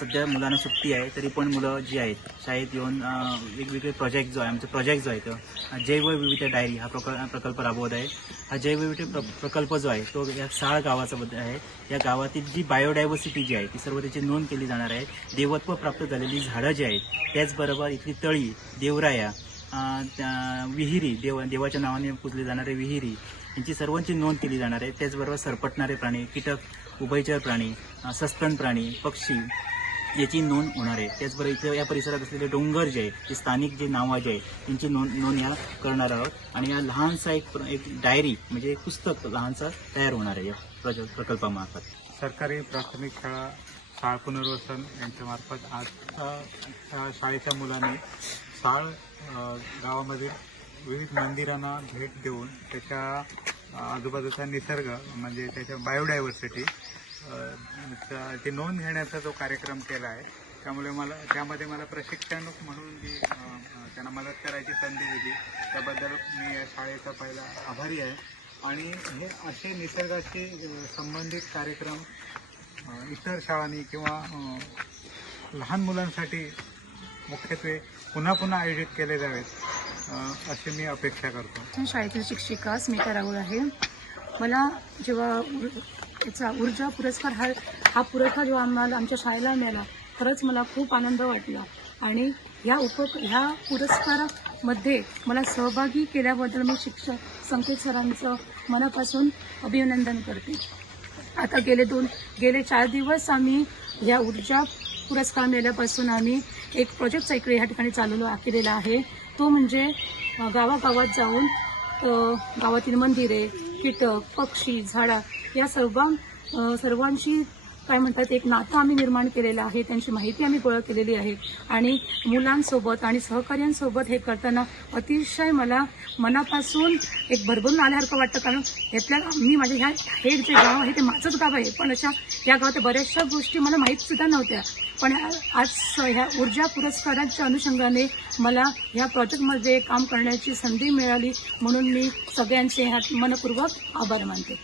सध्या मुलांना सुट्टी आहे तरी पण मुलं जी आहेत शाळेत येऊन वेगवेगळे प्रोजेक्ट जो आहे आमचा प्रोजेक्ट जो आहे तो जैवविविधता डायरी हा प्रकल्प राबवत आहे। हा जैवविविधता प्रकल्प जो आहे तो या साळ गावाचा आहे। या गावातील जी बायोडायव्हर्सिटी जी आहे ती सर्व त्याची नोंद केली जाणार आहे। देवत्व प्राप्त झालेली झाडं जी आहेत त्याचबरोबर इथली तळी, देवराया, विहिरी, देवाच्या नावाने पुजले जाणारे विहिरी यांची सर्वांची नोंद केली जाणार आहे। त्याचबरोबर सरपटणारे प्राणी, कीटक, उभयचर प्राणी, सस्तन प्राणी, पक्षी याची नोंद होणार आहे। त्याचबरोबर इथे या परिसरात असलेले डोंगर जे आहे ते स्थानिक जे नावं जे आहे त्यांची नोंद या करणार आहोत आणि या लहानसा एक डायरी म्हणजे एक पुस्तक लहानसा तयार होणार आहे या प्रकल्पामार्फत। सरकारी प्राथमिक शाळा शाळा पुनर्वसन यांच्यामार्फत आज शाळेच्या मुलांनी साळ गावामधील विविध मंदिरांना भेट देऊन त्याच्या आजूबाजूचा निसर्ग म्हणजे त्याच्या बायोडायव्हर्सिटी ची नोंद घेण्याचा जो कार्यक्रम केला आहे त्यामध्ये मला प्रशिक्षक म्हणून जी त्यांना मदत करायची संधी दिली त्याबद्दल मी या शाळेचा पहिला आभारी आहे। आणि हे असे निसर्गाशी संबंधित कार्यक्रम इतर शाळांनी किंवा लहान मुलांसाठी मुख्यत्वे पुन्हा पुन्हा आयोजित केले जावेत अशी मी अपेक्षा करतो। शाळेतील शिक्षिका स्मिता राहुल आहे। मला जेव्हा याचा ऊर्जा पुरस्कार हा पुरस्कार जेव्हा आम्हाला आमच्या शाळेला मिळाला खरंच मला खूप आनंद वाटला आणि ह्या पुरस्कारामध्ये मला सहभागी केल्याबद्दल मी शिक्षक संकेत सरांचं मनापासून अभिनंदन करते। आता गेले 4 दिवस आम्ही या ऊर्जा पुरस्कार मिळाल्यापासून आम्ही एक प्रोजेक्ट इकडे ह्या ठिकाणी केलेला आहे। तो म्हणजे गावागावात जाऊन गावातील मंदिरे, कीटक, पक्षी, झाडा या सर्वांशी काय म्हणतात एक नातं आम्ही निर्माण केलेलं आहे। त्यांची माहिती आम्ही गोळा केलेली आहे आणि मुलांसोबत आणि सहकार्यांसोबत हे करताना अतिशय मला मनापासून एक भरभरून आल्यासारखं वाटतं। कारण मी माझ्या हे जे गाव आहे ते माझंच गाव आहे पण या गावात बऱ्याचशा गोष्टी मला माहीत सुद्धा नव्हत्या। पण आज ह्या ऊर्जा पुरस्काराच्या अनुषंगाने मला ह्या प्रोजेक्टमध्ये काम करण्याची संधी मिळाली म्हणून मी सगळ्यांचे मनपूर्वक आभार मानते।